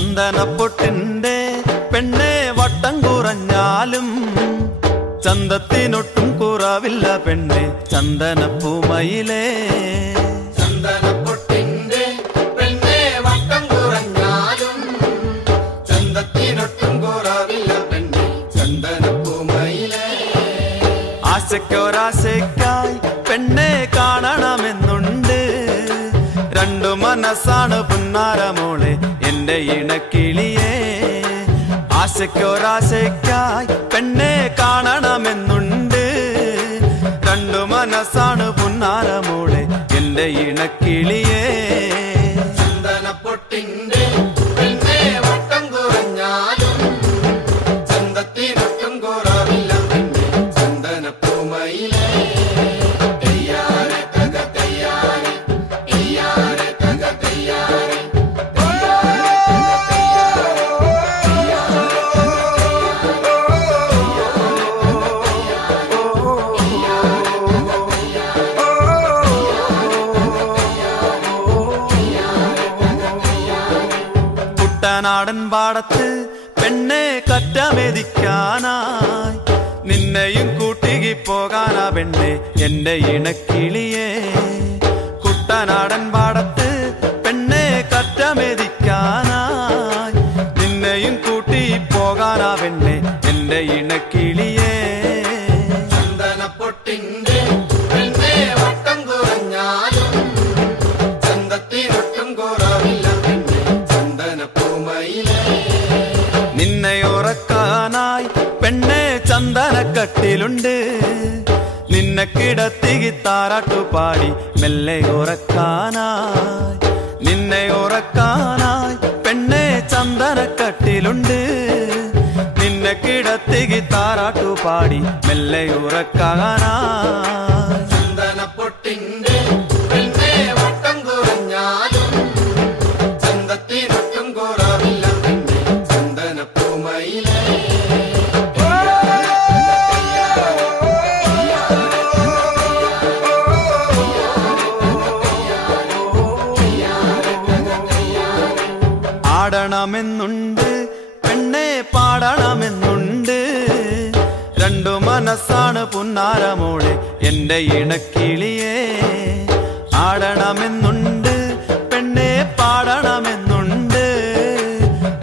ചന്ദനപ്പൊട്ടിന്റെ പെണ്ണെ വട്ടം കുറഞ്ഞാലും ചന്തത്തിനൊട്ടും കുറവില്ല പെണ്ണെ ചന്ദനപ്പൂമയിലേ. ചന്ദനപ്പൊട്ടിന്റെ പെണ്ണെ വട്ടം കുറഞ്ഞാലും ചന്തത്തിനൊട്ടും കുറവില്ല പെണ്ണെ ചന്ദനപ്പൂമയിലേ. ആശയ്ക്കൊരാശയ്ക്കായി പെണ്ണെ കാണണമെന്നുണ്ട്, രണ്ടു മനസ്സാണ് പുന്നാരമോളെ എന്റെ ഇണക്കിളിയേ. ആശയ്ക്കൊരാശയ്ക്കായി പെണ്ണെ കാണണമെന്നുണ്ട്, രണ്ടു മനസ്സാണ് പുന്നാരമോളെ എന്റെ ഇണക്കിളിയേ. ചന്ദനപ്പൊട്ടിന്റെ പെണ്ണെ വട്ടം കുറഞ്ഞാലും ചന്തത്തിനൊട്ടും കുറവില്ല പെണ്ണെ ചന്ദനപ്പൂമയിലേ. കുട്ടനാടൻ പാടത്ത് പെണ്ണെ കറ്റമെതിക്കാനായി നിന്നെയും കൂട്ടിക്ക് പോകാനാ പെണ്ണെ എന്റെ ഇണക്കിളിയേ. കുട്ടനാടൻ പാടത്ത് പെണ്ണെ കറ്റമെതിക്കാനായി നിന്നെയും കൂട്ടി പോകാനാ പെണ്ണെ എന്റെ ഇണക്കിളിയേ. ചന്ദനപ്പൊട്ടിന്റെ പെണ്ണെ വട്ടം കുറഞ്ഞാലും ചന്തത്തിനൊട്ടും കുറവില്ല പെണ്ണെ ചന്ദനപ്പൂമയിലേ. നിന്നെ ഉറക്കാനായി പെണ്ണെ ചന്ദനക്കട്ടിലുണ്ട്, നിന്നെ കിടത്തി താരാട്ടുപാടി മെല്ലെ ഉറക്കാനായി. നിന്നെ ഉറക്കാനായി പെണ്ണെ ചന്ദനക്കട്ടിലുണ്ട്, നിന്നെ കിടത്തി താരാട്ടുപാടി മെല്ലെ ഉറക്കാനായി. ചന്ദനപ്പൊട്ടിന്റെ പെണ്ണെ വട്ടം കുറഞ്ഞാലും ചന്തത്തിനൊട്ടും കുറവില്ല പെണ്ണെ ചന്ദനപ്പൂമയിലേ. ആടണമെന്നുണ്ട് പെണ്ണെ പാടണമെന്നുണ്ട്, രണ്ടു മനസ്സാണ് പുന്നാരമോളെ എന്റെ ഇണക്കിളിയേ. ആടണമെന്നുണ്ട് പെണ്ണെ പാടണമെന്നുണ്ട്,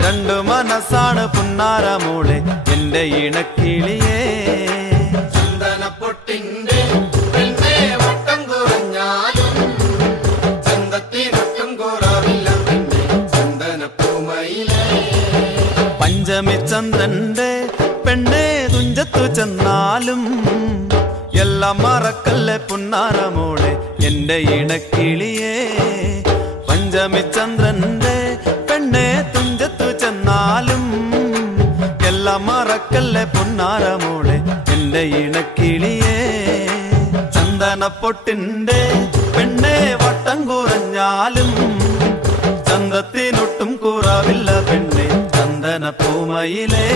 രണ്ടു മനസ്സാണ് പുന്നാരമോളെ എന്റെ ഇണക്കിളിയേ. ചന്ദനപ്പൊട്ടിന്റെ പെണ്ണെ വട്ടം കുറഞ്ഞാലും ചന്തത്തിനൊട്ടും കുറവില്ല പെണ്ണെ ചന്ദനപ്പൂമയിലേ. പഞ്ചമിചന്ദ്രന്റെ പെണ്ണെ തുഞ്ചത്തു ചെന്നാലും എല്ലാം മറക്കല്ലേ പുന്നാരമോളെ എന്റെ ഇണക്കിളിയേ. പഞ്ചമിചന്ദ്രന്റെ പെണ്ണെ തുഞ്ചത്തു ചെന്നാലും എല്ലാം മറക്കല്ലേ പുന്നാരമോളെ എന്റെ ഇണക്കിളിയേ. ചന്ദനപ്പൊട്ടിന്റെ പെണ്ണെ വട്ടം കുറഞ്ഞാലും ചന്തത്തിനൊട്ടും കുറവില്ല പെണ്ണെ ചന്ദനപ്പൂമയിലേ.